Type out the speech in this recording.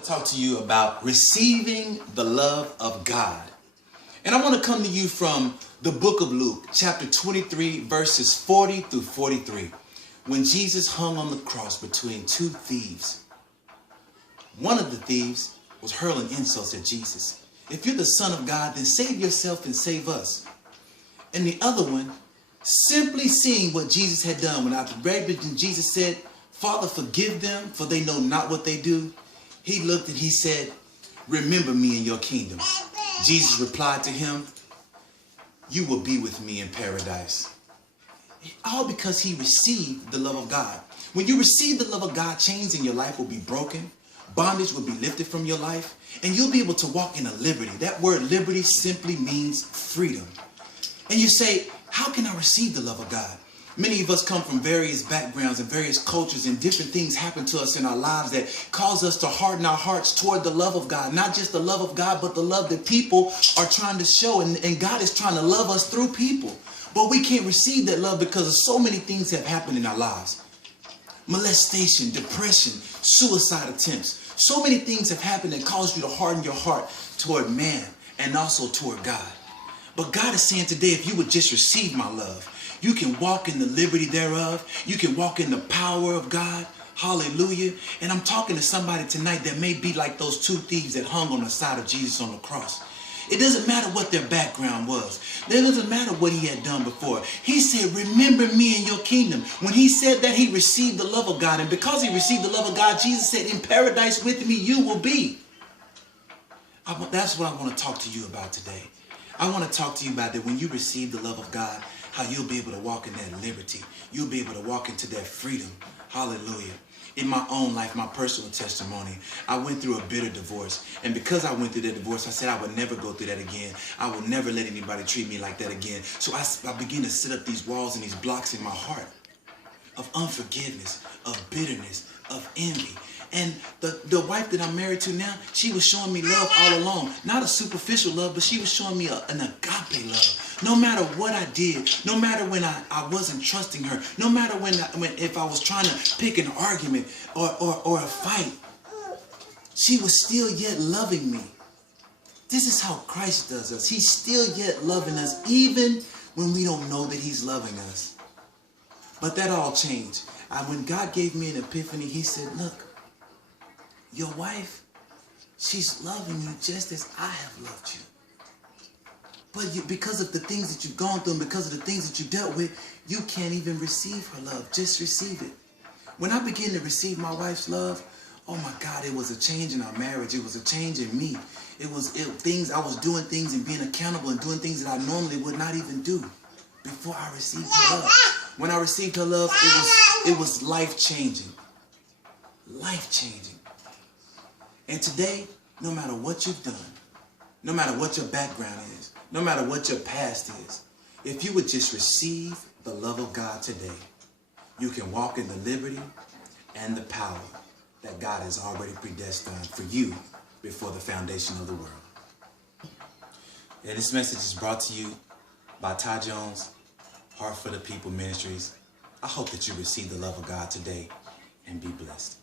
Talk to you about receiving the love of God. And I want to come to you from the book of Luke, chapter 23, verses 40 through 43. When Jesus hung on the cross between two thieves. One of the thieves was hurling insults at Jesus. If you're the Son of God, then save yourself and save us. And the other one, simply seeing what Jesus had done, when after Jesus said, Father, forgive them, for they know not what they do. He looked and he said, remember me in your kingdom. Jesus replied to him, you will be with me in paradise. All because he received the love of God. When you receive the love of God, chains in your life will be broken. Bondage will be lifted from your life. And you'll be able to walk in a liberty. That word liberty simply means freedom. And you say, how can I receive the love of God? Many of us come from various backgrounds and various cultures, and different things happen to us in our lives that cause us to harden our hearts toward the love of God. Not just the love of God, but the love that people are trying to show. And God is trying to love us through people. But we can't receive that love because of so many things that have happened in our lives. Molestation, depression, suicide attempts. So many things have happened that cause you to harden your heart toward man and also toward God. But God is saying today, if you would just receive my love, you can walk in the liberty thereof. You can walk in the power of God. Hallelujah. And I'm talking to somebody tonight that may be like those two thieves that hung on the side of Jesus on the cross. It doesn't matter what their background was. It doesn't matter what he had done before. He said, remember me in your kingdom. When he said that, he received the love of God. And because he received the love of God, Jesus said, in paradise with me, you will be. That's what I want to talk to you about today. I want to talk to you about that when you receive the love of God, how you'll be able to walk in that liberty. You'll be able to walk into that freedom. Hallelujah. In my own life, my personal testimony, I went through a bitter divorce. And because I went through that divorce, I said I would never go through that again. I will never let anybody treat me like that again. So I began to set up these walls and these blocks in my heart of unforgiveness, of bitterness, of envy. And the wife that I'm married to now, she was showing me love all along. Not a superficial love, but she was showing me an agape love. No matter what I did, no matter when I wasn't trusting her, no matter if I was trying to pick an argument or a fight, she was still yet loving me. This is how Christ does us. He's still yet loving us, even when we don't know that he's loving us. But that all changed. When God gave me an epiphany, he said, look, your wife, she's loving you just as I have loved you. But because of the things that you've gone through and because of the things that you dealt with, you can't even receive her love. Just receive it. When I began to receive my wife's love, oh my God, it was a change in our marriage. It was a change in me. I was doing things and being accountable and doing things that I normally would not even do before I received her love. When I received her love, it was life-changing. Life-changing. And today, no matter what you've done, no matter what your background is, no matter what your past is, if you would just receive the love of God today, you can walk in the liberty and the power that God has already predestined for you before the foundation of the world. And this message is brought to you by Ty Jones, Heart for the People Ministries. I hope that you receive the love of God today and be blessed.